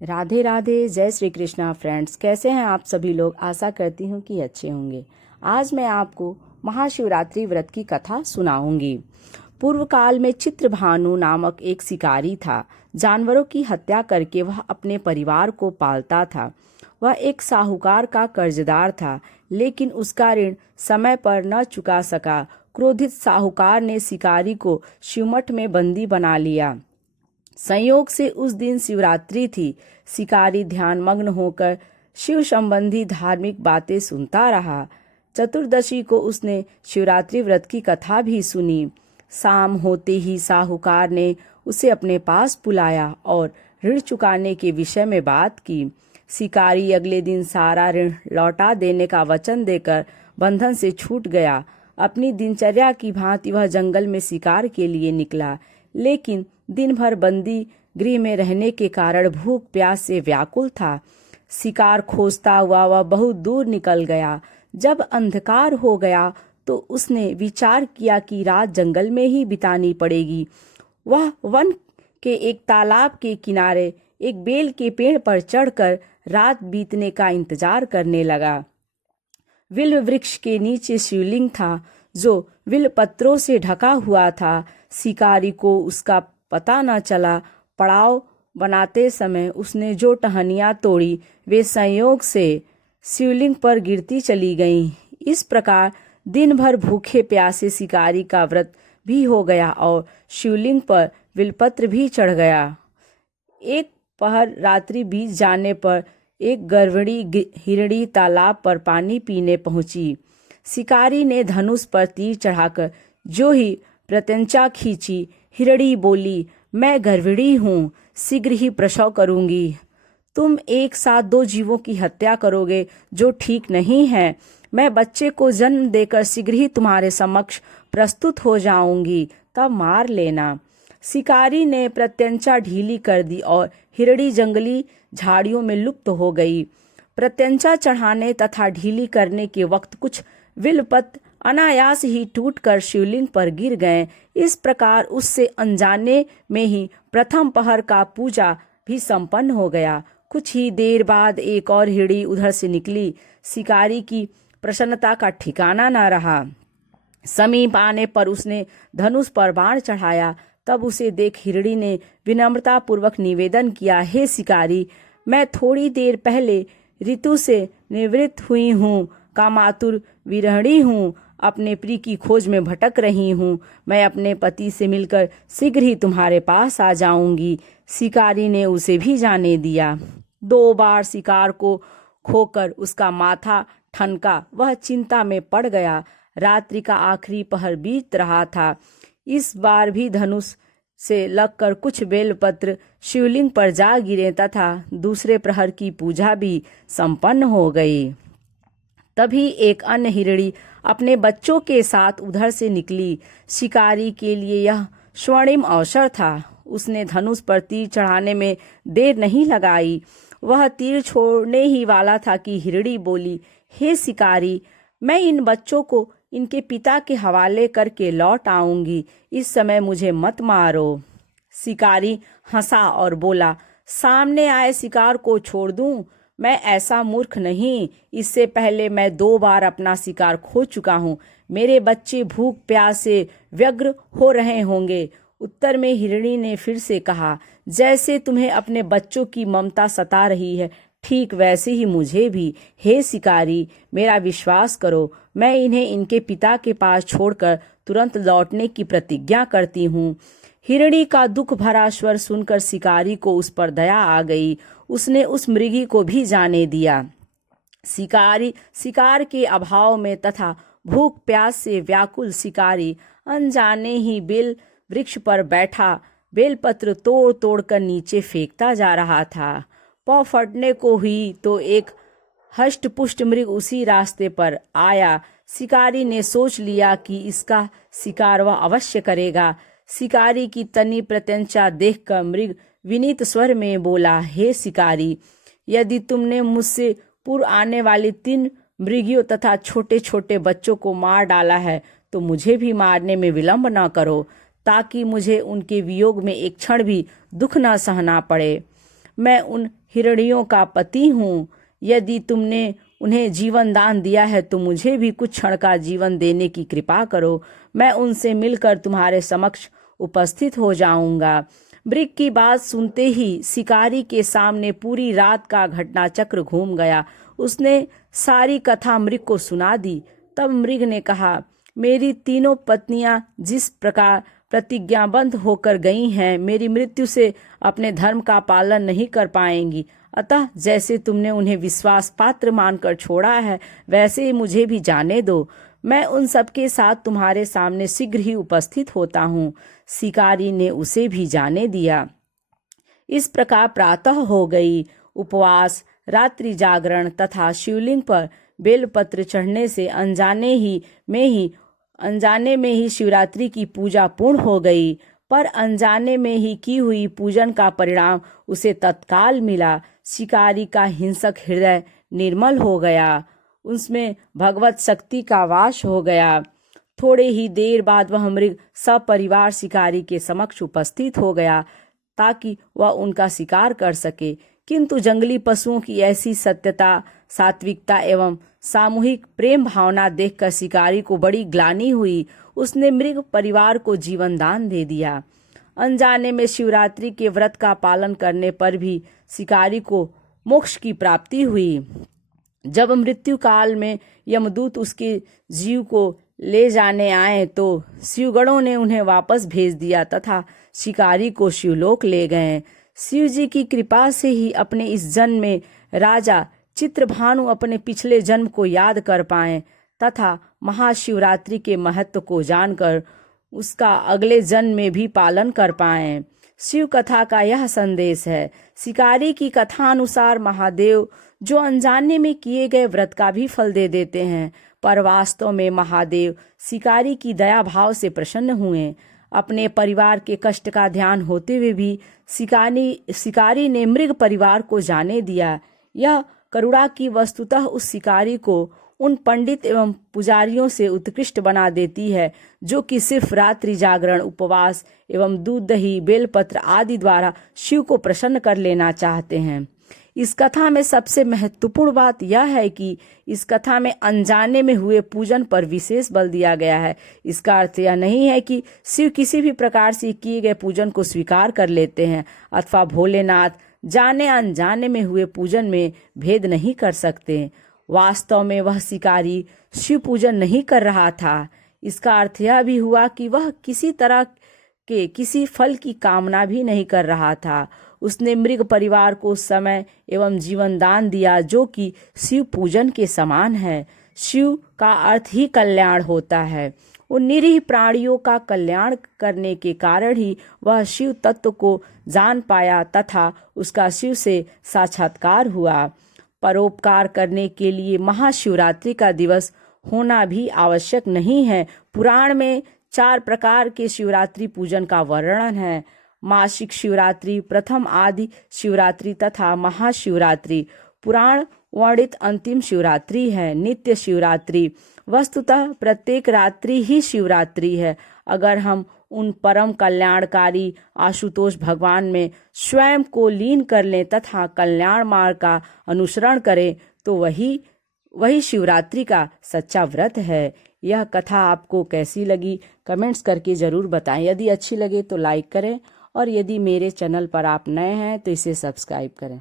राधे राधे, जय श्री कृष्णा फ्रेंड्स। कैसे हैं आप सभी लोग? आशा करती हूँ कि अच्छे होंगे। आज मैं आपको महाशिवरात्रि व्रत की कथा सुनाऊंगी। पूर्व काल में चित्रभानु नामक एक शिकारी था। जानवरों की हत्या करके वह अपने परिवार को पालता था। वह एक साहूकार का कर्जदार था, लेकिन उसका ऋण समय पर न चुका सका। क्रोधित साहूकार ने शिकारी को शिवमठ में बंदी बना लिया। संयोग से उस दिन शिवरात्रि थी। शिकारी ध्यानमग्न होकर शिव संबंधी धार्मिक बातें सुनता रहा। चतुर्दशी को उसने शिवरात्रि व्रत की कथा भी सुनी। शाम होते ही साहूकार ने उसे अपने पास बुलाया और ऋण चुकाने के विषय में बात की। शिकारी अगले दिन सारा ऋण लौटा देने का वचन देकर बंधन से छूट गया। अपनी दिनचर्या की भांति वह जंगल में शिकार के लिए निकला, लेकिन दिन भर बंदी गृह में रहने के कारण भूख प्यास से व्याकुल था। शिकार खोजता हुआ वह बहुत दूर निकल गया। जब अंधकार हो गया तो उसने विचार किया कि रात जंगल में ही बितानी पड़ेगी। वह वन के एक तालाब के किनारे एक बेल के पेड़ पर चढ़कर रात बीतने का इंतजार करने लगा। विल्व वृक्ष के नीचे शिवलिंग था, जो विल्व पत्रों से ढका हुआ था। शिकारी को उसका पता न चला। पड़ाव बनाते समय उसने जो टहनियां तोड़ी वे संयोग से शिवलिंग पर गिरती चली गईं। इस प्रकार दिन भर भूखे प्यासे शिकारी का व्रत भी हो गया और शिवलिंग पर बिलपत्र भी चढ़ गया। एक पहर रात्रि बीत जाने पर एक गर्भिणी हिरणी तालाब पर पानी पीने पहुंची। शिकारी ने धनुष पर तीर चढ़ाकर जो ही प्रत्यंचा खींची। हिरणी बोली, मैं गर्भिणी हूँ, शीघ्र ही प्रसव करूंगी। तुम एक साथ दो जीवों की हत्या करोगे, जो ठीक नहीं है। मैं बच्चे को जन्म देकर शीघ्र ही तुम्हारे समक्ष प्रस्तुत हो जाऊंगी, तब मार लेना। शिकारी ने प्रत्यंचा ढीली कर दी और हिरणी जंगली झाड़ियों में लुप्त हो गई। प्रत्यंचा चढ़ाने तथा ढीली करने के वक्त कुछ विल्वपत्र अनायास ही टूटकर शिवलिंग पर गिर गए। इस प्रकार उससे अनजाने में ही प्रथम पहर का पूजा भी संपन्न हो गया। कुछ ही देर बाद एक और हिरणी उधर से निकली। शिकारी की प्रसन्नता का ठिकाना न रहा। समीप आने पर उसने धनुष पर बाण चढ़ाया। तब उसे देख हिरणी ने विनम्रता पूर्वक निवेदन किया, हे शिकारी, मैं थोड़ी देर पहले ऋतु से निवृत्त हुई हूँ, कामातुर विरहिणी हूँ, अपने प्रिय की खोज में भटक रही हूँ। मैं अपने पति से मिलकर शीघ्र ही तुम्हारे पास आ जाऊंगी। शिकारी ने उसे भी जाने दिया। 2 बार शिकार को खोकर उसका माथा ठनका। वह चिंता में पड़ गया। रात्रि का आखिरी पहर बीत रहा था। इस बार भी धनुष से लगकर कुछ बेलपत्र शिवलिंग पर जा गिरे तथा दूसरे प्रहर की पूजा भी संपन्न हो गई। तभी एक अन्य हिरणी अपने बच्चों के साथ उधर से निकली। शिकारी के लिए यह स्वर्णिम अवसर था। उसने धनुष पर तीर चढ़ाने में देर नहीं लगाई। वह तीर छोड़ने ही वाला था कि हिरणी बोली, हे शिकारी, मैं इन बच्चों को इनके पिता के हवाले करके लौट आऊंगी। इस समय मुझे मत मारो। शिकारी हंसा और बोला, सामने आए शिकार को छोड़ दूं? मैं ऐसा मूर्ख नहीं। इससे पहले मैं 2 बार अपना शिकार खो चुका हूँ। मेरे बच्चे भूख प्यास से व्यग्र हो रहे होंगे। उत्तर में हिरणी ने फिर से कहा, जैसे तुम्हें अपने बच्चों की ममता सता रही है, ठीक वैसे ही मुझे भी। हे शिकारी, मेरा विश्वास करो, मैं इन्हें इनके पिता के पास छोड़कर तुरंत लौटने की प्रतिज्ञा करती हूँ। हिरणी का दुख भरा स्वर सुनकर शिकारी को उस पर दया आ गई। उसने उस मृगी को भी जाने दिया। शिकार के अभाव में तथा भूख प्यास से व्याकुल शिकारी अनजाने ही बेल वृक्ष पर बैठा बेलपत्र तोड़ तोड़ कर नीचे फेंकता जा रहा था। पौ फटने को हुई तो एक हष्टपुष्ट मृग उसी रास्ते पर आया। शिकारी ने सोच लिया कि इसका शिकार वह अवश्य करेगा। शिकारी की तनी प्रत्यंचा देखकर मृग विनीत स्वर में बोला, हे शिकारी, यदि तुमने मुझसे पूर्व आने वाली 3 मृगियों तथा छोटे छोटे बच्चों को मार डाला है तो मुझे भी मारने में विलंब न करो, ताकि मुझे उनके वियोग में एक क्षण भी दुख न सहना पड़े। मैं उन हिरणियों का पति हूँ। यदि तुमने उन्हें जीवन दान दिया है तो मुझे भी कुछ क्षण का जीवन देने की कृपा करो। मैं उनसे मिलकर तुम्हारे समक्ष उपस्थित हो जाऊंगा। मृग की बात सुनते ही शिकारी के सामने पूरी रात का घटनाचक्र घूम गया। उसने सारी कथा मृग को सुना दी। तब मृग ने कहा, मेरी तीनों पत्नियां जिस प्रकार प्रतिज्ञाबद्ध होकर गई हैं, मेरी मृत्यु से अपने धर्म का पालन नहीं कर पाएंगी। अतः जैसे तुमने उन्हें विश्वास पात्र मानकर छोड़ा है, वैसे ही मुझे भी जाने दो। मैं उन सबके साथ तुम्हारे सामने शीघ्र ही उपस्थित होता हूँ। शिकारी ने उसे भी जाने दिया। इस प्रकार प्रातः हो गई। उपवास, रात्रि जागरण तथा शिवलिंग पर बेलपत्र चढ़ने से अनजाने में ही शिवरात्रि की पूजा पूर्ण हो गई। पर अनजाने में ही की हुई पूजन का परिणाम उसे तत्काल मिला। शिकारी का हिंसक हृदय निर्मल हो गया, उसमें भगवत शक्ति का वास हो गया। थोड़े ही देर बाद वह मृग सपरिवार शिकारी के समक्ष उपस्थित हो गया ताकि वह उनका शिकार कर सके। किंतु जंगली पशुओं की ऐसी सत्यता, सात्विकता एवं सामूहिक प्रेम भावना देखकर शिकारी को बड़ी ग्लानि हुई। उसने मृग परिवार को जीवन दान दे दिया। अनजाने में शिवरात्रि के व्रत का पालन करने पर भी शिकारी को मोक्ष की प्राप्ति हुई। जब मृत्यु काल में यमदूत उसके जीव को ले जाने आए तो शिवगणों ने उन्हें वापस भेज दिया तथा शिकारी को शिवलोक ले गए। शिव जी की कृपा से ही अपने इस जन्म में राजा चित्रभानु अपने पिछले जन्म को याद कर पाए तथा महाशिवरात्रि के महत्व को जानकर उसका अगले जन्म में भी पालन कर पाए। शिव कथा का यह संदेश है। शिकारी की कथा अनुसार महादेव जो अनजाने में किए गए व्रत का भी फल दे देते हैं, पर वास्तव में महादेव शिकारी की दया भाव से प्रसन्न हुए। अपने परिवार के कष्ट का ध्यान होते हुए भी शिकारी ने मृग परिवार को जाने दिया। यह करुणा की वस्तुतः उस शिकारी को उन पंडित एवं पुजारियों से उत्कृष्ट बना देती है जो कि सिर्फ रात्रि जागरण, उपवास एवं दूध, दही, बेलपत्र आदि द्वारा शिव को प्रसन्न कर लेना चाहते हैं। इस कथा में सबसे महत्वपूर्ण बात यह है कि इस कथा में अनजाने में हुए पूजन पर विशेष बल दिया गया है। इसका अर्थ यह नहीं है कि शिव किसी भी प्रकार से किए गए पूजन को स्वीकार कर लेते हैं अथवा भोलेनाथ जाने अनजाने में हुए पूजन में भेद नहीं कर सकते। वास्तव में वह शिकारी शिव पूजन नहीं कर रहा था। इसका अर्थ यह भी हुआ कि वह किसी तरह के किसी फल की कामना भी नहीं कर रहा था। उसने मृग परिवार को समय एवं जीवन दान दिया जो कि शिव पूजन के समान है। शिव का अर्थ ही कल्याण होता है। उन निरीह प्राणियों का कल्याण करने के कारण ही वह शिव तत्व को जान पाया तथा उसका शिव से साक्षात्कार हुआ। परोपकार करने के लिए महाशिवरात्रि का दिवस होना भी आवश्यक नहीं है। पुराण में 4 प्रकार के शिवरात्रि पूजन का वर्णन है। मासिक शिवरात्रि, प्रथम आदि शिवरात्रि तथा महाशिवरात्रि। पुराण वर्णित अंतिम शिवरात्रि है। नित्य शिवरात्रि, वस्तुतः प्रत्येक रात्रि ही शिवरात्रि है। अगर हम उन परम कल्याणकारी आशुतोष भगवान में स्वयं को लीन कर लें तथा कल्याण मार्ग का अनुसरण करें तो वही शिवरात्रि का सच्चा व्रत है। यह कथा आपको कैसी लगी कमेंट्स करके जरूर बताएं। यदि अच्छी लगे तो लाइक करें और यदि मेरे चैनल पर आप नए हैं तो इसे सब्सक्राइब करें।